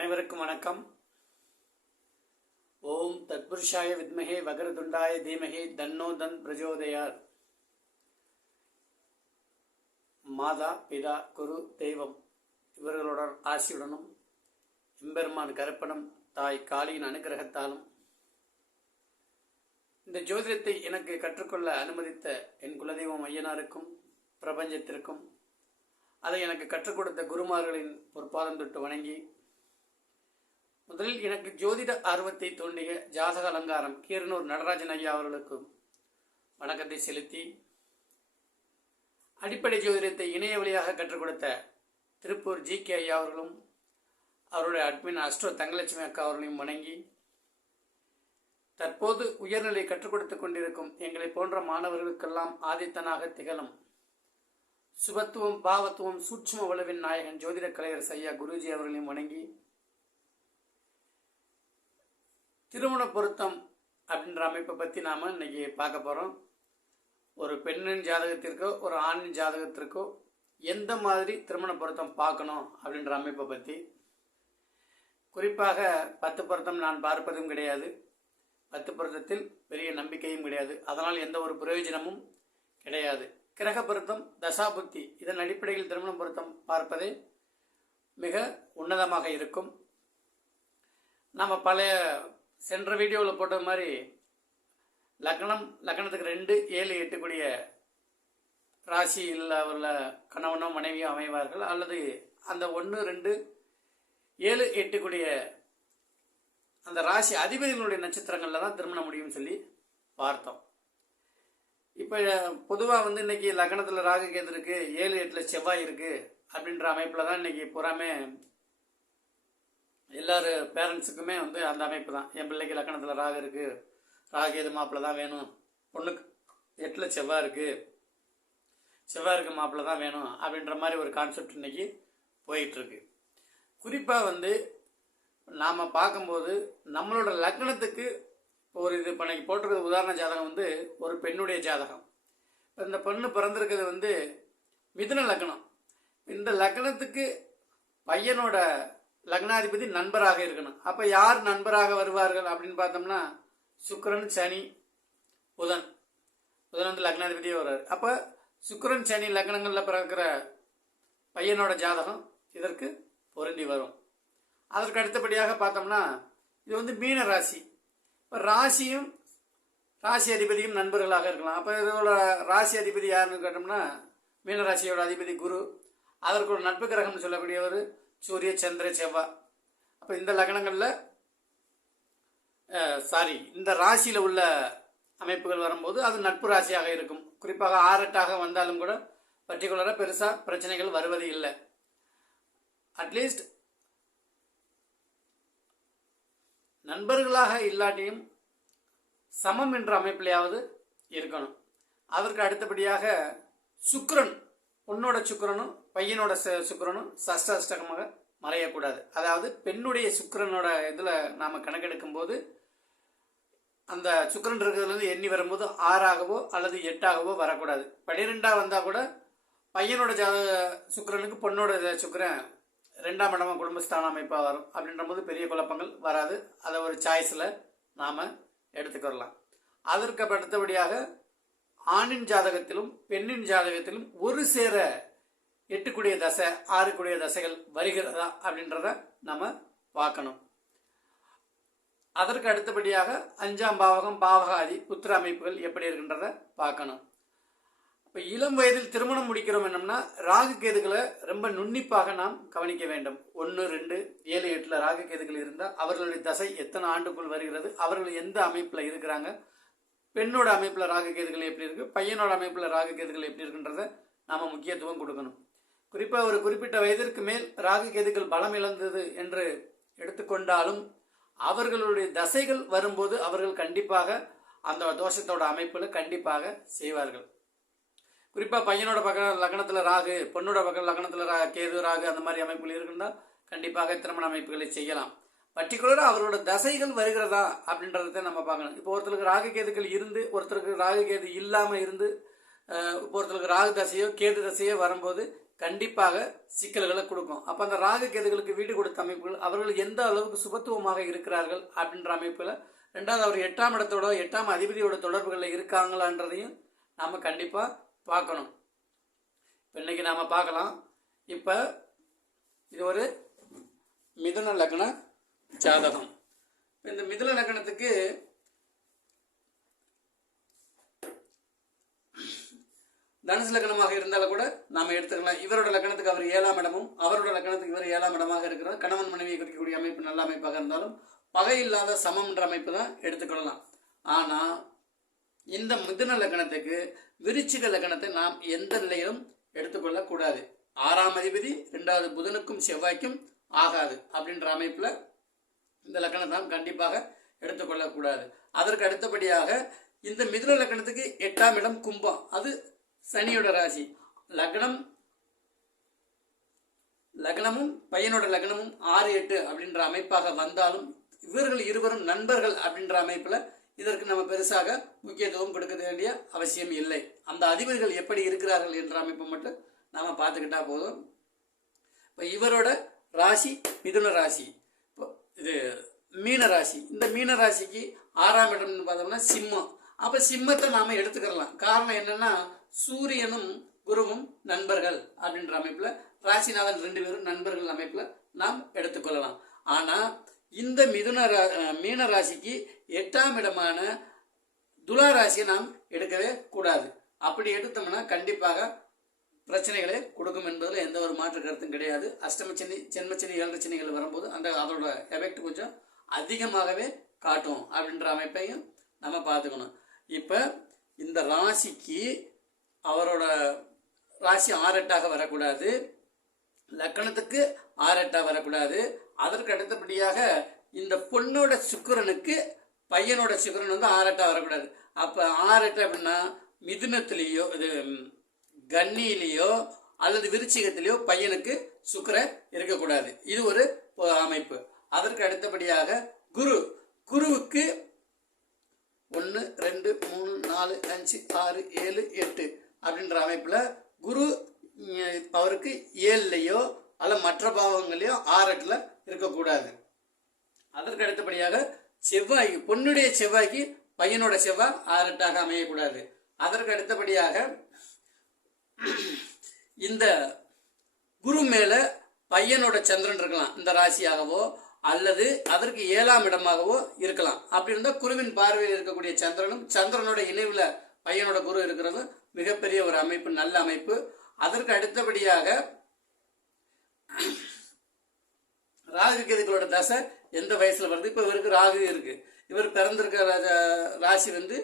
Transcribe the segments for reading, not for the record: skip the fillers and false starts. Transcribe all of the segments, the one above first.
அனைவருக்கும் வணக்கம். ஓம் தத்புருஷாய வித்மஹே வக்ரதுண்டாய தீமஹே தன்னோ தன் பிரஜோதயாத். மாதா பிதா குரு தெய்வம் இவர்களோட ஆசியுடனும் எம்பெருமான் கருப்பனும் தாய் காளியின் அனுகிரகத்தாலும் இந்த ஜோதிடத்தை எனக்கு கற்றுக்கொள்ள அனுமதித்த என் குலதெய்வம் ஐயனாருக்கும் பிரபஞ்சத்திற்கும் அதை எனக்கு கற்றுக் கொடுத்த குருமார்களின் பொற்பாதம் தொட்டு வணங்கி, முதலில் எனக்கு ஜோதிட ஆர்வத்தை தூண்டிய ஜாதக அலங்காரம் கீரனூர் நடராஜன் ஐயா அவர்களுக்கும் வணக்கத்தை செலுத்தி, அடிப்படை ஜோதிடத்தை இணைய வழியாக கற்றுக் கொடுத்த திருப்பூர் ஜி.கே. ஐயா அவர்களும் அவருடைய அட்மின் அஸ்ட்ரோ தங்கலட்சுமி அக்கா அவர்களையும் வணங்கி, தற்போது உயர்நிலை கற்றுக் கொடுத்துக் கொண்டிருக்கும் எங்களை போன்ற மாணவர்களுக்கெல்லாம் ஆதித்தனாக திகழும் சுபத்துவம் பாவத்துவம் சூட்சும உளவின் நாயகன் ஜோதிட கலையரசு ஐயா குருஜி அவர்களையும் வணங்கி, திருமண பொருத்தம் அப்படின்ற அமைப்பை பற்றி நாம் இன்னைக்கு பார்க்க போகிறோம். ஒரு பெண்ணின் ஜாதகத்திற்கோ ஒரு ஆணின் ஜாதகத்திற்கோ எந்த மாதிரி திருமண பொருத்தம் பார்க்கணும் அப்படின்ற அமைப்பை பற்றி. குறிப்பாக 10 பொருத்தம் நான் பார்ப்பதும் கிடையாது, 10 பொருத்தத்தில் பெரிய நம்பிக்கையும் கிடையாது, அதனால் எந்த ஒரு பிரயோஜனமும் கிடையாது. கிரக பொருத்தம், தசாபுத்தி, இதன் அடிப்படையில் திருமண பொருத்தம் பார்ப்பதே மிக உன்னதமாக இருக்கும். நம்ம பழைய சென்ற வீடியோவில் போட்ட மாதிரி லக்னத்துக்கு 2, 7, 8 கூடிய ராசியில் அவர்கள கணவனோ மனைவியோ அமைவார்கள், அல்லது அந்த 1, 2, 7, 8 கூடிய அந்த ராசி அதிபதிகளுடைய நட்சத்திரங்களில் தான் திருமணம் முடியும்னு சொல்லி பார்த்தோம். இப்போ பொதுவாக இன்னைக்கு லக்னத்தில் ராகு கேது இருக்கு, 7, 8 செவ்வாய் இருக்கு அப்படின்ற அமைப்பில் தான் இன்னைக்கு புறாமே எல்லாரும் பேரண்ட்ஸுக்குமே அந்த அமைப்பு தான். என் பிள்ளைக்கு லக்னத்தில் ராகு இருக்கு, ராகு கேது மாப்பிள்ள தான் வேணும், பொண்ணுக்கு 8 செவ்வாய் இருக்கு, செவ்வாய் இருக்க மாப்பிள்ள தான் வேணும் அப்படின்ற மாதிரி ஒரு கான்செப்ட் இன்னைக்கு போயிட்டுருக்கு. குறிப்பாக நாம் பார்க்கும்போது நம்மளோட லக்னத்துக்கு ஒரு இது இப்போ இன்னைக்கு போட்டிருக்கிறது உதாரண ஜாதகம் ஒரு பெண்ணுடைய ஜாதகம். இப்போ இந்த பெண்ணு பிறந்திருக்கிறது மிதுன லக்னம். இந்த லக்னத்துக்கு பையனோட லக்னாதிபதி நண்பராக இருக்கணும். அப்போ யார் நண்பராக வருவார்கள் அப்படின்னு பார்த்தோம்னா சுக்கிரன், சனி, புதன். புதன் லக்னாதிபதியே வர்றாரு. அப்போ சுக்கிரன், சனி லக்னங்களில் பிறக்கிற பையனோட ஜாதகம் இதற்கு பொருந்தி வரும். அதற்கு அடுத்தபடியாக பார்த்தோம்னா இது மீன ராசி. இப்போ ராசியும் ராசி அதிபதியும் நண்பர்களாக இருக்கலாம். அப்போ இதோட ராசி அதிபதி யாருன்னு கேட்டோம்னா மீன ராசியோட அதிபதி குரு. அதற்கு ஒரு நட்பு கிரகம்னு சொல்லக்கூடிய ஒரு சூரிய, சந்திர, செவ்வாய். அப்போ இந்த லக்னங்களில் இந்த ராசியில் உள்ள அமைப்புகள் வரும்போது அது நட்பு ராசியாக இருக்கும். குறிப்பாக 6, 8 வந்தாலும் கூட பர்டிகுலராக பெருசாக பிரச்சனைகள் வருவது இல்லை. அட்லீஸ்ட் நண்பர்களாக இல்லாட்டியும் சமம் என்ற அமைப்பிலையாவது இருக்கணும். அதற்கு அடுத்தபடியாக சுக்கிரன், பொண்ணோட சுக்கிரனும் பையனோட சுக்கிரனும் சஷ்டாஷ்டகமாக மறையக்கூடாது. அதாவது பெண்ணுடைய சுக்கிரனோட இதில் நாம் கணக்கெடுக்கும் போது அந்த சுக்கிரன் இருக்கிறதுலேருந்து எண்ணி வரும்போது 6ஆகவோ அல்லது 8ஆகவோ வரக்கூடாது. 12 வந்தால் கூட பையனோட சுக்கிரனுக்கு பொண்ணோட சுக்கிரன் 2ஆம் இடமா குடும்பஸ்தான அமைப்பாக வரும். அப்படின்ற போது பெரிய குழப்பங்கள் வராது. அதை ஒரு சாய்ஸில் நாம் எடுத்துக்கொள்ளலாம். அதற்கு அடுத்தபடியாக ஆணின் ஜாதகத்திலும் பெண்ணின் ஜாதகத்திலும் ஒரு சேர 8 கூடிய தசை, 6 கூடிய தசைகள் வருகிறதா அப்படின்றத நம்ம பார்க்கணும். அதற்கு அடுத்தபடியாக 5ஆம் பாவகம், பாவகாதி, புத்திர அமைப்புகள் எப்படி இருக்கின்றத பார்க்கணும். இப்போ இளம் வயதில் திருமணம் முடிக்கிறோம் என்னம்னா ராகு கேதுகளை ரொம்ப நுண்ணிப்பாக நாம் கவனிக்க வேண்டும். 1, 2, 7, 8 ராகு கேதுகள் இருந்தால் அவர்களுடைய தசை எத்தனை ஆண்டுக்குள் வருகிறது, அவர்கள் எந்த அமைப்பில் இருக்கிறாங்க, பெண்ணோட அமைப்பில் ராகு கேதுகள் எப்படி இருக்கு, பையனோட அமைப்பில் ராகு கேதுகள் எப்படி இருக்குன்றத நாம் முக்கியத்துவம் கொடுக்கணும். குறிப்பாக ஒரு குறிப்பிட்ட வயதிற்கு மேல் ராகு கேதுகள் பலம் இழந்தது என்று எடுத்துக்கொண்டாலும் அவர்களுடைய தசைகள் வரும்போது அவர்கள் கண்டிப்பாக அந்த தோஷத்தோட அமைப்பில் கண்டிப்பாக செய்வார்கள். குறிப்பாக பையனோட பக்கம் லக்னத்தில் ராகு, பொண்ணோட பக்கம் லக்னத்தில் கேது, ராகு அந்த மாதிரி அமைப்புகள் இருக்குன்னா கண்டிப்பாக திருமண அமைப்புகளை செய்யலாம். பர்டிகுலராக அவரோட தசைகள் வருகிறதா அப்படின்றத நம்ம பார்க்கணும். இப்போ ஒருத்தருக்கு ராகு கேதுகள் இருந்து ஒருத்தருக்கு ராகு கேது இல்லாமல் இருந்து ஒருத்தருக்கு ராகு தசையோ கேது தசையோ வரும்போது கண்டிப்பாக சிக்கல்களை கொடுக்கும். அப்போ அந்த ராகு கேதுகளுக்கு வீடு கொடுத்த அமைப்புகள் அவர்கள் எந்த அளவுக்கு சுபத்துவமாக இருக்கிறார்கள் அப்படின்ற அமைப்பில், ரெண்டாவது அவர் 8ஆம் இடத்தோட 8ஆம் அதிபதியோட தொடர்புகளில் இருக்காங்களான்றதையும் நாம் கண்டிப்பாக பார்க்கணும். இன்னைக்கு நாம் பார்க்கலாம். இப்போ இது ஒரு மிதுன லக்ன ஜாதகம். இந்த மிதுன லக்னத்துக்கு தனுசு லக்னமாக இருந்தாலும் கூட நாம எடுத்துக்கலாம். இவரோட லக்னத்துக்கு அவர் 7ஆம் இடமும் அவரோட லக்னத்துக்கு இவர் 7ஆம் இடமாக இருக்கிறார். கணவன் மனைவியை குறிக்கக்கூடிய அமைப்பு நல்ல அமைப்பாக இருந்தாலும் பகை இல்லாத சமம்ன்ற அமைப்பு தான் எடுத்துக்கொள்ளலாம். ஆனா இந்த மிதுன லக்னத்துக்கு விருச்சிக லக்னத்தை நாம் எந்த நிலையிலும் எடுத்துக்கொள்ள கூடாது. 6ஆம் அதிபதி 2வது புதனுக்கும் செவ்வாய்க்கும் ஆகாது அப்படின்ற அமைப்புல இந்த லக்னத்தை நாம் கண்டிப்பாக எடுத்துக்கொள்ளக்கூடாது. அதற்கு அடுத்தபடியாக இந்த மிதுன லக்னத்துக்கு 8ஆம் இடம் கும்பம், அது சனியோட ராசி. லக்னமும் பையனோட லக்னமும் 6, 8 அப்படின்ற அமைப்பாக வந்தாலும் இவர்கள் இருவரும் நண்பர்கள் அப்படின்ற அமைப்புல இதற்கு நம்ம பெருசாக முக்கியத்துவம் கொடுக்க வேண்டிய அவசியம் இல்லை. அந்த அதிபதிகள் எப்படி இருக்கிறார்கள் என்ற அமைப்பை மட்டும் நாம பார்த்துக்கிட்டா போதும். இப்போ இவரோட ராசி மிதுன ராசி, இது மீன ராசி. இந்த மீன ராசிக்கு 6ஆம் இடம்னு பார்த்தோம்னா சிம்மம். அப்ப சிம்மத்தை நாம எடுத்துக்கலாம். காரணம் என்னன்னா சூரியனும் குருவும் நண்பர்கள் அப்படின்ற அமைப்புல, ராசிநாதன் 2 பேரும் நண்பர்கள் அமைப்புல நாம் எடுத்துக்கொள்ளலாம். ஆனா இந்த மீன ராசிக்கு 8ஆம் இடமான துலா ராசியை நாம் எடுக்கவே கூடாது. அப்படி எடுத்தோம்னா கண்டிப்பாக பிரச்சனைகளை கொடுக்கும் என்பதில் எந்த ஒரு மாற்று கருத்தும் கிடையாது. அஷ்டமச்சனி, ஜென்மச்சனி, 7 சனிகள் வரும்போது அதோட எஃபெக்ட் கொஞ்சம் அதிகமாகவே காட்டும் அப்படின்ற அமைப்பையும் நம்ம பார்த்துக்கணும். இப்ப இந்த ராசிக்கு அவரோட ராசி 6, 8ஆக வரக்கூடாது, லக்கணத்துக்கு 6, 8ஆக வரக்கூடாது. அதற்கு அடுத்தபடியாக இந்த பொண்ணோட சுக்கிரனுக்கு பையனோட சுக்கிரன் வந்து 6, 8ஆக வரக்கூடாது. அப்ப 6, 8 அப்படின்னா மிதுனத்திலேயோ இது கன்னியிலேயோ அல்லது விருச்சிகத்திலேயோ பையனுக்கு சுக்கிரன் இருக்கக்கூடாது. இது ஒரு அமைப்பு. அதற்கு அடுத்தபடியாக குருவுக்கு 1, 2, 3, 4, 5, 6, 7, 8 அப்படின்ற அமைப்புல குரு அவருக்கு 7லயோ அல்ல மற்ற பாவங்களையோ 6, 8ல இருக்கக்கூடாது. அதற்கு அடுத்தபடியாக செவ்வாய், பொண்ணுடைய செவ்வாய்க்கு பையனோட செவ்வாய் 6, 8ஆக அமையக்கூடாது. அதற்கு அடுத்தபடியாக இந்த குரு மேல பையனோட சந்திரன் இருக்கலாம், இந்த ராசியாகவோ அல்லது அதற்கு 7ஆம் இடமாகவோ இருக்கலாம். அப்படி இருந்தா குருவின் பார்வையில் இருக்கக்கூடிய சந்திரனும் சந்திரனோட இணைவுல பையனோட குரு இருக்கிறது மிகப்பெரிய ஒரு அமைப்பு, நல்ல அமைப்பு. அதற்கு அடுத்தபடியாக ராகு கேதுக்களோட தசை எந்த வயசுல வருது? இப்ப இவருக்கு ராகு இருக்கு. இவர் பிறந்திருக்க ராசி வந்து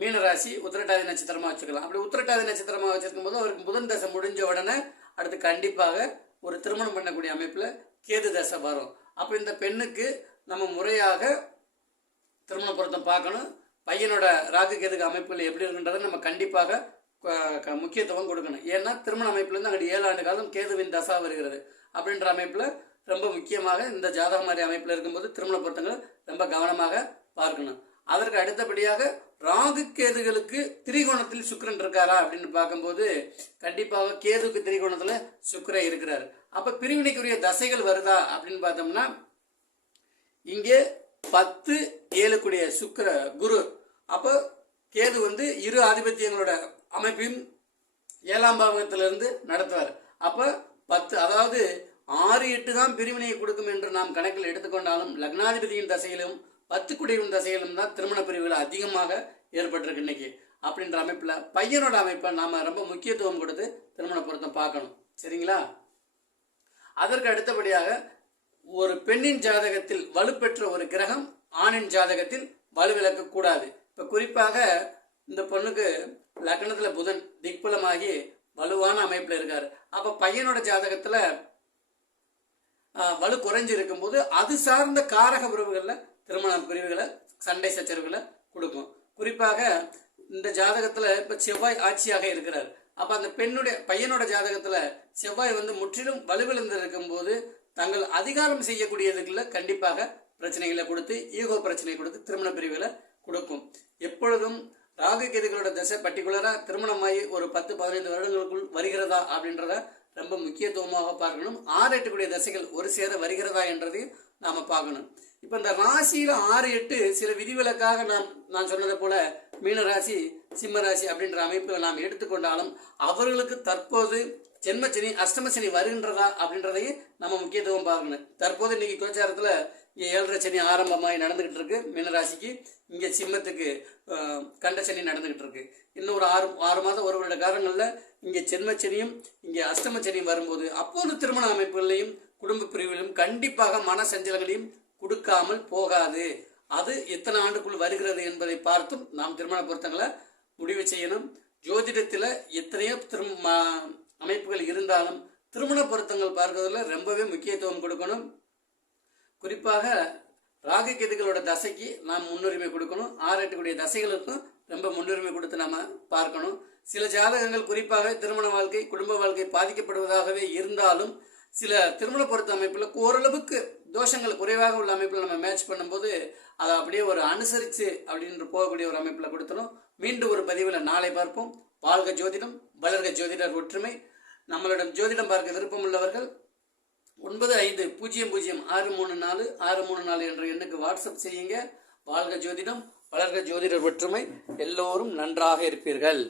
மீன ராசி, உத்திரட்டாதி நட்சத்திரமா வச்சுக்கலாம். அப்படி உத்திரட்டாதி நட்சத்திரமா வச்சிருக்கும் போது அவருக்கு புதன் தசை முடிஞ்ச உடனே அடுத்து கண்டிப்பாக ஒரு திருமணம் பண்ணக்கூடிய அமைப்புல கேது தசை வரும். அப்ப இந்த பெண்ணுக்கு நம்ம முறையாக திருமண பொருத்தம் பார்க்கணும். பையனோட ராகு கேதுக்கு அமைப்புகள் எப்படி இருக்குன்றதை நம்ம கண்டிப்பாக முக்கியத்துவம் கொடுக்கணும். ஏன்னா திருமண அமைப்புல இருந்து அங்கே 7 ஆண்டு காலம் கேதுவின் தசா வருகிறது அப்படின்ற அமைப்புல ரொம்ப முக்கியமாக இந்த ஜாதக மாதிரி அமைப்புல இருக்கும்போது திருமண பொருத்தங்களை ரொம்ப கவனமாக பார்க்கணும். அதற்கு அடுத்தபடியாக ராகு கேதுகளுக்கு திரிகோணத்தில் சுக்கிரன் இருக்காரா அப்படின்னு பார்க்கும்போது கண்டிப்பாக கேதுக்கு திரிகோணத்துல சுக்கிரன் இருக்கிறார். அப்ப பிரிவினைக்குரிய தசைகள் வருதா அப்படின்னு பார்த்தோம்னா இங்கே 10, 7 கூடிய குரு. அப்ப கேது வந்து இரு ஆதிபத்தியங்களோட அமைப்பையும் 7ஆம் பாவகத்திலிருந்து நடத்துவார். அப்ப 10, அதாவது 6, 8 தான் பிரிவினையை கொடுக்கும் என்று நாம் கணக்கில் எடுத்துக்கொண்டாலும் லக்னாதிபதியின் தசையிலும் 10 குடியின் தசையிலும் தான் திருமண பிரிவுகள் அதிகமாக ஏற்பட்டிருக்கு இன்னைக்கு. அப்படின்ற அமைப்புல பையனோட அமைப்பை நாம ரொம்ப முக்கியத்துவம் கொடுத்து திருமண பொருத்தம் பார்க்கணும். சரிங்களா? அதற்கு அடுத்தபடியாக ஒரு பெண்ணின் ஜாதகத்தில் வலுப்பெற்ற ஒரு கிரகம் ஆணின் ஜாதகத்தில் வலுவிழக்க கூடாது. இப்ப குறிப்பாக இந்த பொண்ணுக்கு லக்னத்துல புதன் திக்பலமாகி வலுவான அமைப்புல இருக்காரு. அப்ப பையனோட ஜாதகத்துல வலு குறைஞ்சு இருக்கும் போது அது சார்ந்த காரக உறவுகள்ல திருமண பிரிவுகளை சண்டை சச்சரவுகளை கொடுக்கும். குறிப்பாக இந்த ஜாதகத்துல இப்ப செவ்வாய் ஆட்சியாக இருக்கிறார். அப்ப அந்த பையனோட ஜாதகத்துல செவ்வாய் வந்து முற்றிலும் வலுவிழந்து இருக்கும் போது தங்கள் அதிகாரம் செய்யக்கூடியதுக்குள்ள கண்டிப்பாக பிரச்சனைகளை கொடுத்து ஈகோ பிரச்சனை கொடுத்து திருமண பிரிவுகளை கொடுக்கும். எப்பொழுதும் ராகு கேதுகளோட திசை பர்டிகுலராக திருமணமாகி ஒரு 10-15 வருடங்களுக்குள் வருகிறதா அப்படின்றத ரொம்ப முக்கியத்துவமாக பார்க்கணும். 6-8 கூடிய திசைகள் ஒரு சேர வருகிறதா என்றதையும் நாம் பார்க்கணும். இப்போ இந்த ராசியில் 6-8 சில விதிவிலக்காக நான் சொன்னதை போல மீன ராசி, சிம்ம ராசி அப்படின்ற அமைப்பில் நாம் எடுத்துக்கொண்டாலும் அவர்களுக்கு தற்போது ஜென்மச்சனி, அஷ்டமசனி வருகின்றதா அப்படின்றதையும் நம்ம முக்கியத்துவம் பார்க்கணும். தற்போது இன்னைக்கு கோச்சாரத்தில் இங்கே 7.5 சனி ஆரம்பமாகி நடந்துகிட்டு இருக்கு மீனராசிக்கு. இங்கே சிம்மத்துக்கு கண்டசனி நடந்துகிட்டு இருக்கு. இன்னும் ஒரு 6 மாதம் ஒரு வருட காலங்களில் இங்கே ஜென்மச்சனியும் இங்கே அஷ்டமச்சனியும் வரும்போது அப்போது திருமண அமைப்புகளையும் குடும்ப பிரிவிலும் கண்டிப்பாக மன சஞ்சலங்களையும் கொடுக்காமல் போகாது. அது எத்தனை ஆண்டுக்குள் வருகிறது என்பதை பார்த்தும் நாம் திருமண பொருத்தங்களை முடிவு செய்யணும். ஜோதிடத்தில் எத்தனையோ அமைப்புகள் இருந்தாலும் திருமண பொருத்தங்கள் பார்க்கறதுல ரொம்பவே முக்கியத்துவம் கொடுக்கணும். குறிப்பாக ராகு கேதுகளோட தசைக்கு நாம் முன்னுரிமை கொடுக்கணும். 6-8 கூடிய தசைகளுக்கும் ரொம்ப முன்னுரிமை கொடுத்து நாம பார்க்கணும். சில ஜாதகங்கள் குறிப்பாக திருமண வாழ்க்கை, குடும்ப வாழ்க்கை பாதிக்கப்படுவதாகவே இருந்தாலும் சில திருமண பொருத்த அமைப்பில் ஓரளவுக்கு தோஷங்கள் குறைவாக உள்ள அமைப்பில் நம்ம மேட்ச் பண்ணும்போது அதை அப்படியே ஒரு அனுசரித்து அப்படின்னு போகக்கூடிய ஒரு அமைப்பில் கொடுத்தணும். மீண்டும் ஒரு பதிவில் நாளை பார்ப்போம். வாழ்க ஜோதிடம், வளர்க ஜோதிடர் ஒற்றுமை. நம்மளிடம் ஜோதிடம் பார்க்க விருப்பம் உள்ளவர்கள் 9500634634 என்ற எண்ணுக்கு வாட்ஸ்அப் செய்யுங்க. வாழ்க ஜோதிடம், வளர்க ஜோதிடர் ஒற்றுமை. எல்லோரும் நன்றாக இருப்பீர்கள்.